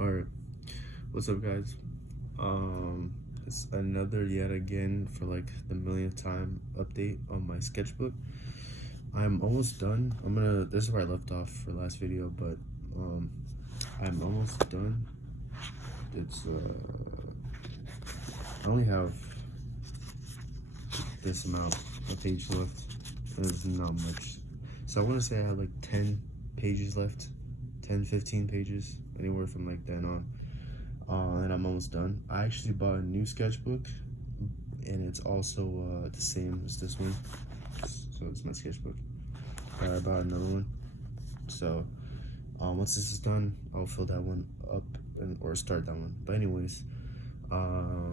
Alright, what's up guys? It's another yet again for like the millionth time update on my sketchbook. I'm almost done. This is where I left off for last video, but I'm almost done. It's I only have this amount of page left. There's not much. So I want to say I have like 10 pages left, 10-15 pages, anywhere from like then on. And I'm almost done. I actually bought a new sketchbook, and it's also the same as this one. So it's my sketchbook. I bought another one. So once this is done, I'll fill that one up or start that one. But anyways,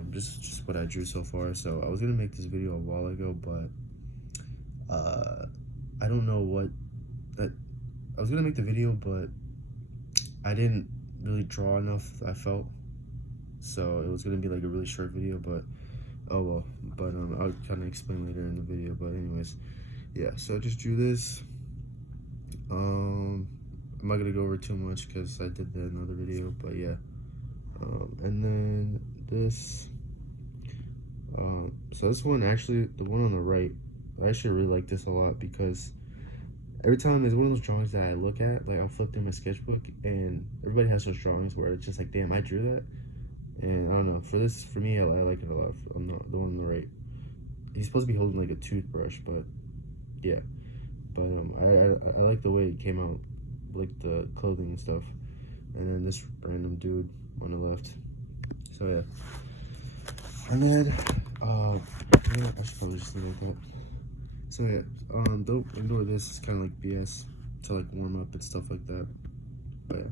just what I drew so far. So I was gonna make this video a while ago, but I don't know what that. I was gonna make the video, but I didn't really draw enough, I felt. So it was gonna be like a really short video, but oh well. But I'll kind of explain later in the video. But anyways, yeah. So I just drew this. I'm not gonna go over too much because I did that in another video. But yeah. And then this. So this one, actually, the one on the right, I actually really like this a lot because every time it's one of those drawings that I look at, like I'll flip through my sketchbook and everybody has those drawings where it's just like, damn, I drew that. And I don't know, for me, I like it a lot. I'm not the one on the right. He's supposed to be holding like a toothbrush, but yeah. But I like the way it came out, like the clothing and stuff. And then this random dude on the left. So yeah. And then yeah, I should probably just leave it like that. So yeah, don't ignore this. It's kind of like BS to like warm up and stuff like that. But yeah.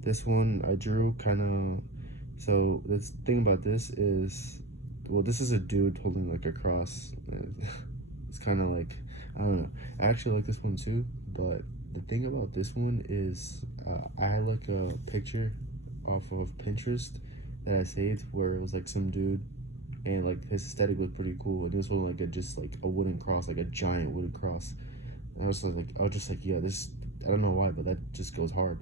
This one I drew kind of. So the thing about this is, well, this is a dude holding like a cross. It's kind of like, I don't know. I actually like this one too, but the thing about this one is I had like a picture off of Pinterest that I saved where it was like some dude and like his aesthetic looked pretty cool, and it was holding like just like a wooden cross, like a giant wooden cross. And I was just like, yeah, this, I don't know why, but that just goes hard.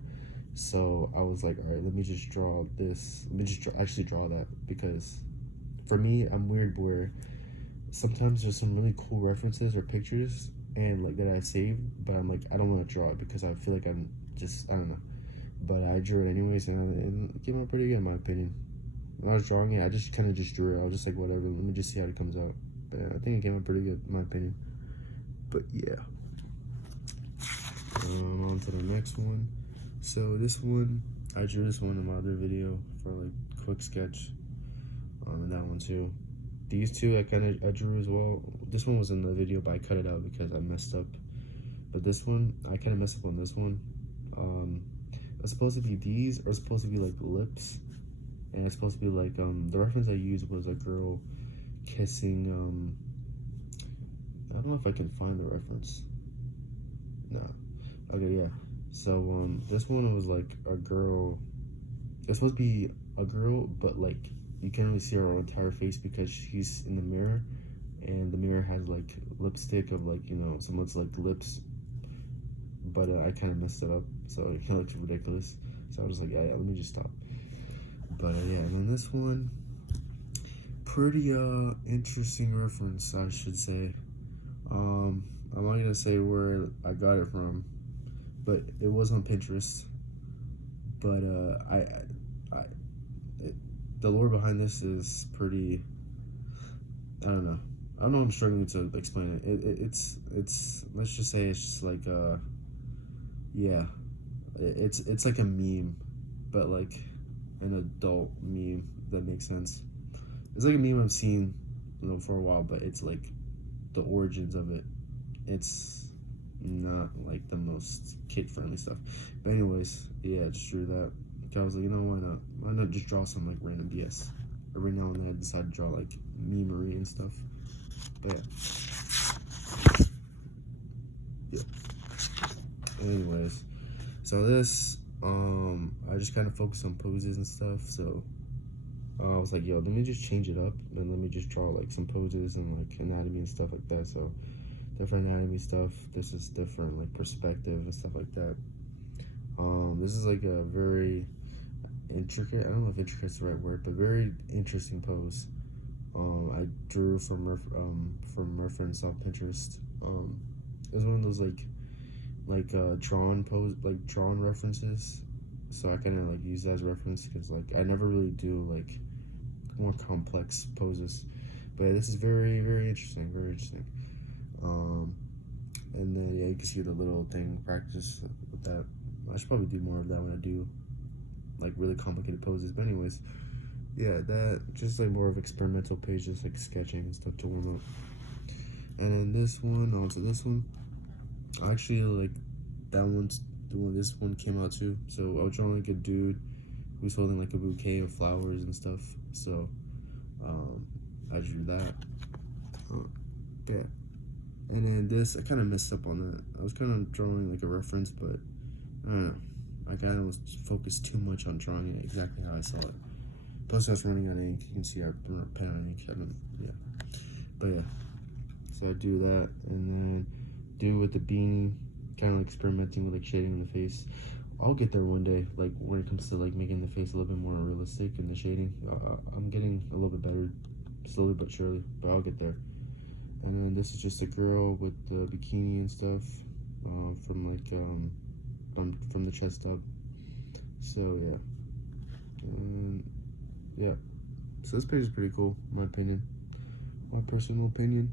So I was like, all right, let me just draw this. Let me just actually draw that, because for me, I'm weird where sometimes there's some really cool references or pictures and like that I saved, but I'm like, I don't want to draw it because I feel like I don't know. But I drew it anyways, and it came out pretty good in my opinion. When I was drawing it, I just kind of just drew it. I was just like, whatever, let me just see how it comes out. But I think it came out pretty good in my opinion. But yeah. On to the next one. So this one, I drew this one in my other video for like quick sketch, and that one too. These two I drew as well. This one was in the video, but I cut it out because I messed up. But this one, I kind of messed up on this one. It's supposed to be these are supposed to be like lips, and it's supposed to be like the reference I used was a girl kissing. I don't know if I can find the reference. No. Okay, yeah. So this one was like a girl. It's supposed to be a girl, but like you can't really see her entire face because she's in the mirror, and the mirror has like lipstick of like, you know, someone's like lips. But I kind of messed it up, so it kind of looks ridiculous. So I was like, yeah, let me just stop. But yeah, and then this one, pretty interesting reference, I should say. I'm not gonna say where I got it from, but it was on Pinterest. But the lore behind this is pretty, I don't know. I'm struggling to explain it. It's let's just say it's just like yeah, it's like a meme, but like an adult meme, if that makes sense. It's like a meme I've seen, you know, for a while, but it's like the origins of it. It's not like the most kid-friendly stuff. But anyways, yeah, I just drew that. I was like, you know, why not? Why not just draw some like random BS? Every now and then I decide to draw like memery and stuff. But yeah. Anyways, so this, I just kind of focused on poses and stuff. So I was like, yo, let me just change it up and let me just draw like some poses and like anatomy and stuff like that. So different anatomy stuff. This is different like perspective and stuff like that. This is like a very, intricate. I don't know if intricate is the right word, but very interesting pose. I drew from reference off Pinterest. It was one of those drawn pose, like drawn references. So I kind of like use that as reference because like I never really do like more complex poses. But yeah, this is very very interesting, very interesting. And then yeah, you can see the little thing practice with that. I should probably do more of that when I do like really complicated poses. But anyways, yeah, that just like more of experimental pages like sketching and stuff to warm up. And then this one, onto this one. Actually, like that one's the one. This one came out too. So I was drawing like a dude who's holding like a bouquet of flowers and stuff. So I drew that. Yeah. And then this, I kind of messed up on that. I was kind of drawing like a reference, but I don't know. I kind of was focused too much on drawing it exactly how I saw it. Plus, I was running out of ink. You can see I put a pen on ink. Yeah. But yeah. So I do that, and then do with the beanie, kind of like experimenting with like shading in the face. I'll get there one day, like when it comes to like making the face a little bit more realistic in the shading. I'm getting a little bit better, slowly but surely, but I'll get there. And then this is just a girl with the bikini and stuff, from like from the chest up. So yeah, yeah. So this page is pretty cool, in my opinion, my personal opinion.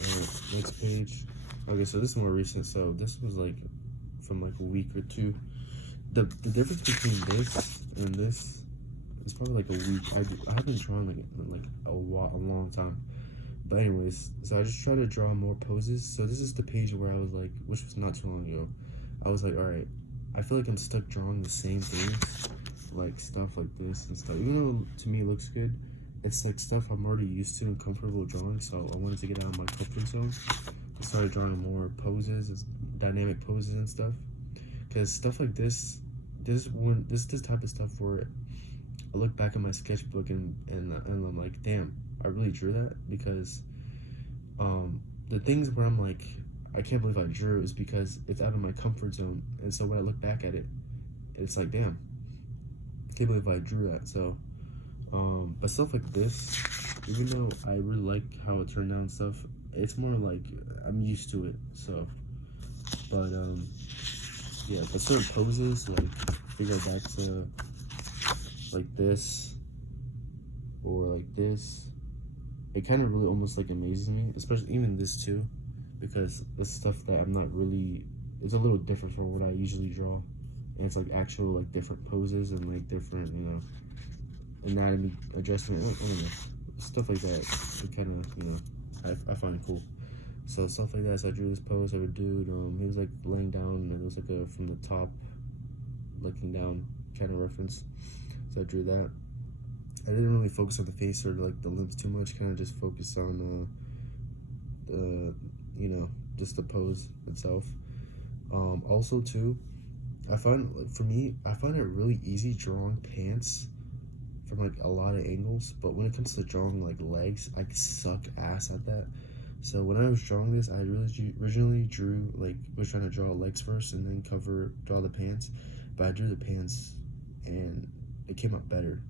Alright, next page. Okay, so this is more recent. So this was like from like a week or two. The difference between this and this is probably like a week. I haven't drawn like a long time. But anyways, so I just try to draw more poses. So this is the page where I was like, which was not too long ago. I was like, all right, I feel like I'm stuck drawing the same things, like stuff like this and stuff. Even though to me it looks good, it's like stuff I'm already used to and comfortable drawing. So I wanted to get out of my comfort zone. I started drawing more poses, dynamic poses and stuff. Cause stuff like this type of stuff where I look back at my sketchbook and I'm like, damn, I really drew that. Because the things where I'm like, I can't believe I drew is because it's out of my comfort zone. And so when I look back at it, it's like, damn, I can't believe I drew that. So but stuff like this, even though I really like how it turned out and stuff, it's more like I'm used to it. So but yeah, but certain poses, like if you go back to like this or like this, it kind of really almost like amazes me, especially even this too, because it's stuff that I'm not really, it's a little different from what I usually draw, and it's like actual like different poses and like different, you know, anatomy adjustment, I don't know, stuff like that. It kind of, you know, I find it cool. So stuff like that. So I drew this pose of a dude. He was like laying down, and it was like a from the top, looking down kind of reference. So I drew that. I didn't really focus on the face or like the limbs too much. Kind of just focused on you know, just the pose itself. Also too, I find for me, I find it really easy drawing pants from like a lot of angles. But when it comes to drawing like legs, I suck ass at that. So when I was drawing this, I originally drew, like, was trying to draw legs first and then draw the pants. But I drew the pants and it came out better.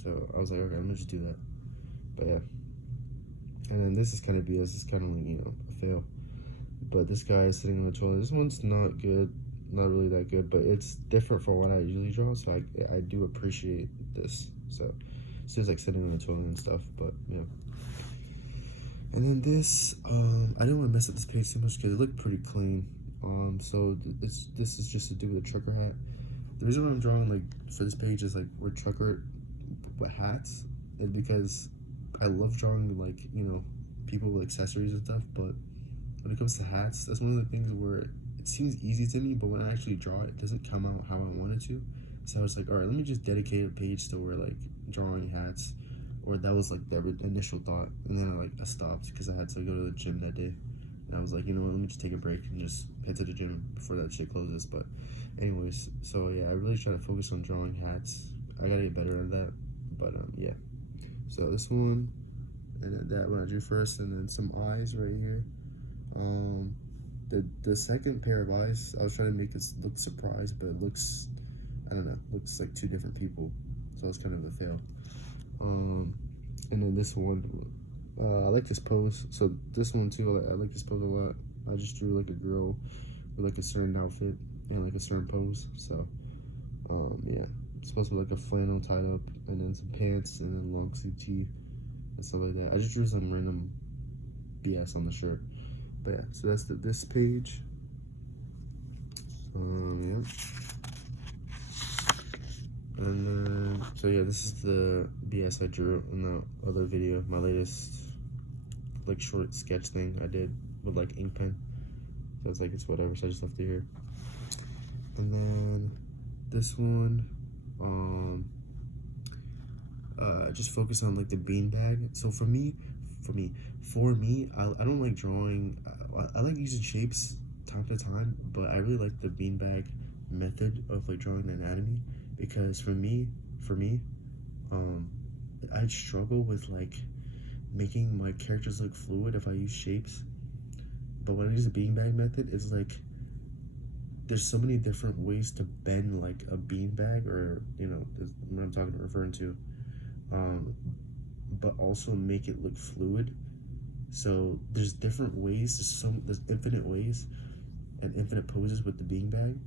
So I was like, okay, I'm gonna just do that. But yeah. And then this is kind of BS. This is kind of like, you know, a fail. But this guy is sitting on the toilet. This one's not good. Not really that good, but it's different from what I usually draw. So I do appreciate this. So it's like sitting on the toilet and stuff, but yeah. And then this, I didn't want to mess up this page too much because it looked pretty clean. So this is just to do with a trucker hat. The reason why I'm drawing like for this page is like we're trucker hats is because I love drawing like, you know, people with accessories and stuff. But when it comes to hats, that's one of the things where it seems easy to me, but when I actually draw it, it doesn't come out how I want it to. So I was like, all right, let me just dedicate a page to where like drawing hats. Or that was like the initial thought, and then I stopped because I had to go to the gym that day, and I was like, you know what, let me just take a break and just head to the gym before that shit closes. But anyways, so yeah, I really try to focus on drawing hats. I gotta get better at that, but yeah. So this one, and then that one I drew first, and then some eyes right here. The second pair of eyes, I was trying to make it look surprised, but it looks, I don't know, looks like two different people, so it's kind of a fail. And then this one, I like this pose. So this one too, I like this pose a lot. I just drew like a girl with like a certain outfit and like a certain pose. So yeah, it's supposed to be like a flannel tied up, and then some pants, and then long sleeve tee and stuff like that. I just drew some random BS on the shirt. But yeah, so that's this page. Yeah. And then, so yeah, this is the BS I drew in the other video, my latest like short sketch thing I did with like ink pen. So it's like, it's whatever, so I just left it here. And then this one, just focus on like the beanbag. So for me, I don't like drawing. I like using shapes time to time, but I really like the beanbag method of like drawing the anatomy, because for me, I struggle with like making my characters look fluid if I use shapes. But when I use the beanbag method, it's like there's so many different ways to bend like a beanbag, or what I'm referring to, but also make it look fluid. So there's different ways. There's infinite ways and infinite poses with the beanbag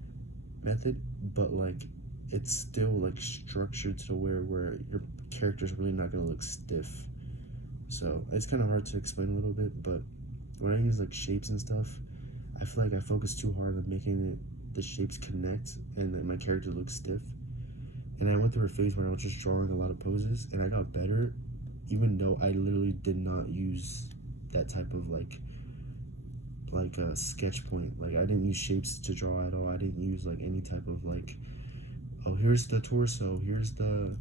method, but like it's still like structured to where your character's really not gonna look stiff. So it's kind of hard to explain a little bit, but when I use like shapes and stuff, I feel like I focus too hard on making the shapes connect and that my character looks stiff. And I went through a phase where I was just drawing a lot of poses, and I got better, even though I literally did not use that type of like a sketch point. Like I didn't use shapes to draw at all. I didn't use like any type of like, oh, here's the torso, here's the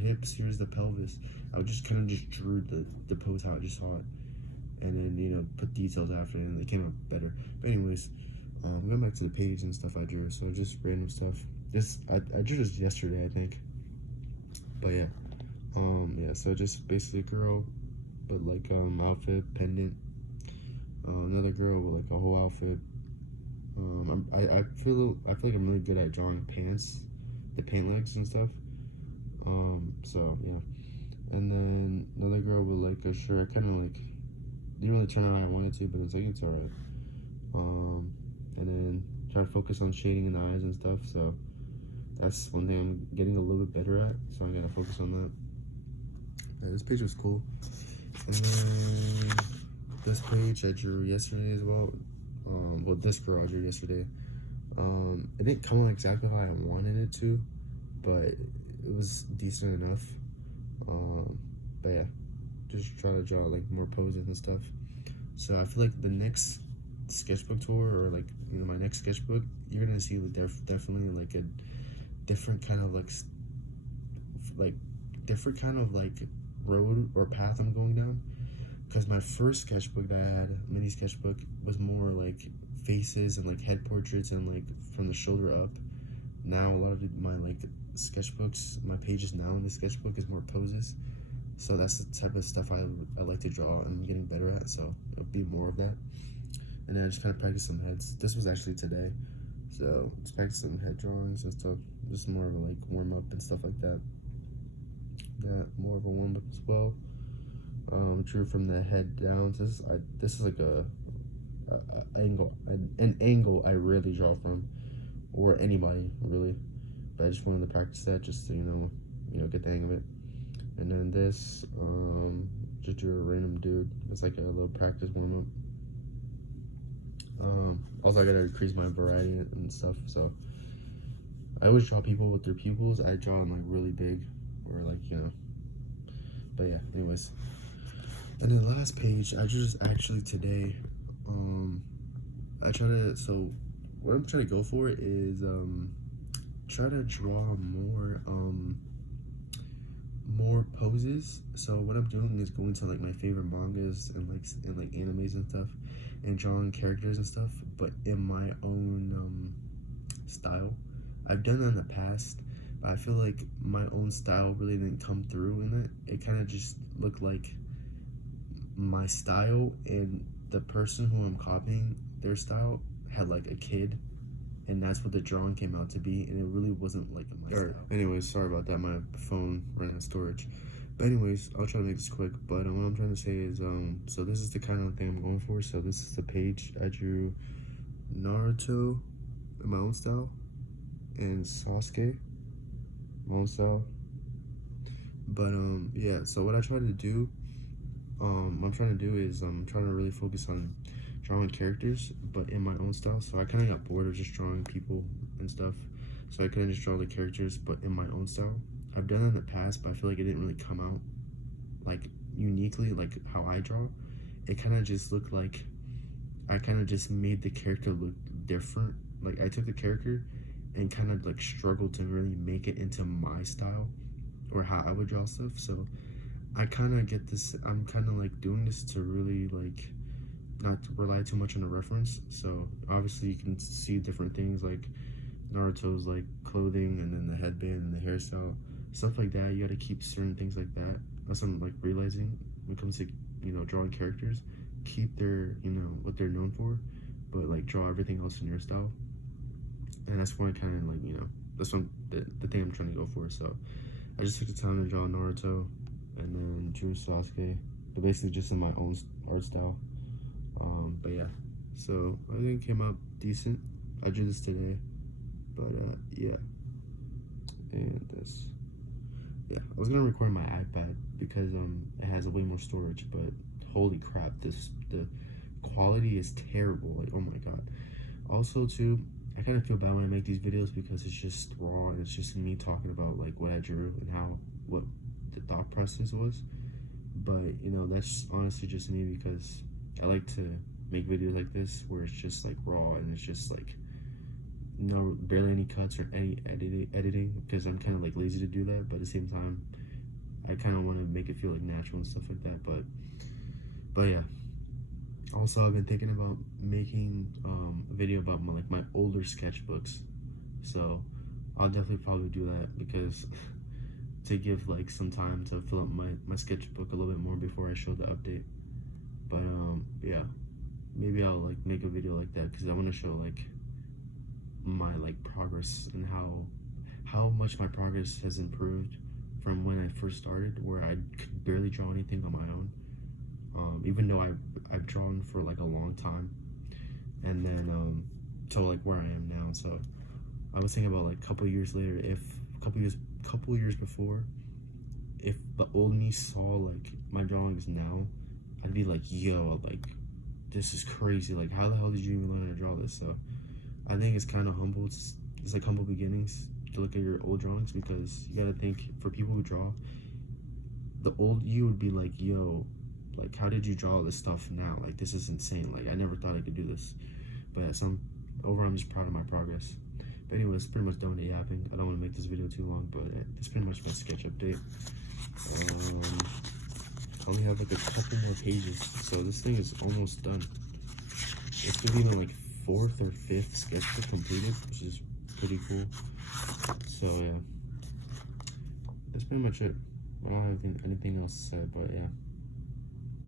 hips, here's the pelvis. I just kind of just drew the pose how I just saw it, and then put details after it, and it came out better. But anyways, going back to the page and stuff I drew. So just random stuff. I drew this yesterday, I think. But yeah, yeah. So just basically a girl, but like outfit, pendant. Another girl with like a whole outfit. I feel like I'm really good at drawing pants, the pant legs and stuff. So yeah, and then another girl with like a shirt, kind of like didn't really turn out how I wanted to, but it's alright. And then try to focus on shading in the eyes and stuff. So that's one thing I'm getting a little bit better at. So I gotta focus on that. Yeah, this page was cool. And then this page I drew yesterday as well. Well, this girl I drew yesterday. It didn't come out exactly how I wanted it to, but it was decent enough. But yeah, just try to draw like more poses and stuff. So I feel like the next sketchbook tour, or like my next sketchbook, you're gonna see like definitely like a different kind of like road or path I'm going down. Because my first sketchbook that I had, mini sketchbook, was more like faces and like head portraits and like from the shoulder up. Now a lot of my like sketchbooks, my pages now in the sketchbook is more poses. So that's the type of stuff I like to draw and I'm getting better at, so it'll be more of that. And then I just kind of practice some heads. This was actually today, so just practice some head drawings and stuff. Just more of a like warm up and stuff like that. Got more of a warm up as well. Drew from the head down. So this is like an angle I rarely draw from, or anybody really. But I just wanted to practice that just to get the hang of it. And then this, just drew a random dude. It's like a little practice warm up. Also I gotta increase my variety and stuff. So I always draw people with their pupils. I draw them like really big, or like But yeah, anyways. And then the last page I drew actually today. So what I'm trying to go for is try to draw more poses. So what I'm doing is going to like my favorite mangas and like animes and stuff, and drawing characters and stuff, but in my own style. I've done that in the past, but I feel like my own style really didn't come through in it. It kind of just looked like my style, and the person who I'm copying, their style, had like a kid and that's what the drawing came out to be, and it really wasn't like a style. Anyways, sorry about that, my phone ran out of storage. But anyways, I'll try to make this quick. But what I'm trying to say is, so this is the kind of thing I'm going for. So this is the page I drew Naruto in my own style, and Sasuke my own style. But yeah, so what I try to do, I'm trying to do is I'm trying to really focus on drawing characters, but in my own style. So I kind of got bored of just drawing people and stuff, so I couldn't just draw the characters, but in my own style. I've done that in the past, but I feel like it didn't really come out like uniquely like how I draw. It kind of just looked like I kind of just made the character look different. Like I took the character and kind of like struggled to really make it into my style or how I would draw stuff. So I kind of get this, I'm kind of like doing this to really like not to rely too much on the reference. So obviously you can see different things like Naruto's like clothing, and then the headband and the hairstyle, stuff like that. You got to keep certain things like that. That's what I'm like realizing when it comes to, you know, drawing characters. Keep their, you know, what they're known for, but like draw everything else in your style. And that's why I kind of like, you know, that's what the thing I'm trying to go for. So I just took the time to draw Naruto, and then drew Sasuke, but basically just in my own art style. But yeah, so I think it came out decent. I drew this today, but yeah, and this, yeah, I was gonna record my iPad because it has way more storage, but holy crap, the quality is terrible. Like, oh my god. Also too, I kind of feel bad when I make these videos because it's just raw and it's just me talking about like what I drew and what the thought process was. But you know, that's honestly just me because I like to make videos like this where it's just like raw and it's just like no barely any cuts or any editing because I'm kind of like lazy to do that. But at the same time, I kind of want to make it feel like natural and stuff like that. But yeah. Also, I've been thinking about making a video about my older sketchbooks, so I'll definitely probably do that because to give like some time to fill up my sketchbook a little bit more before I show the update. But yeah, maybe I'll like make a video like that because I want to show like my like progress and how much my progress has improved from when I first started, where I could barely draw anything on my own. Even though I've drawn for like a long time, and then to like where I am now. So I was thinking about like a couple years later, if couple years before, if the old me saw like my drawings now, I'd be like, yo, like this is crazy. Like how the hell did you even learn how to draw this? So I think it's kind of humble. It's like humble beginnings to look at your old drawings, because you gotta think, for people who draw, the old you would be like, yo, like how did you draw all this stuff now? Like this is insane. Like I never thought I could do this. But overall I'm just proud of my progress. But anyways, pretty much done with yapping. I don't want to make this video too long, but it's pretty much my sketch update. I only have like a couple more pages, so this thing is almost done. It's gonna be my like 4th or 5th sketchbook completed, which is pretty cool. So yeah, that's pretty much it. I don't have anything else to say, but yeah.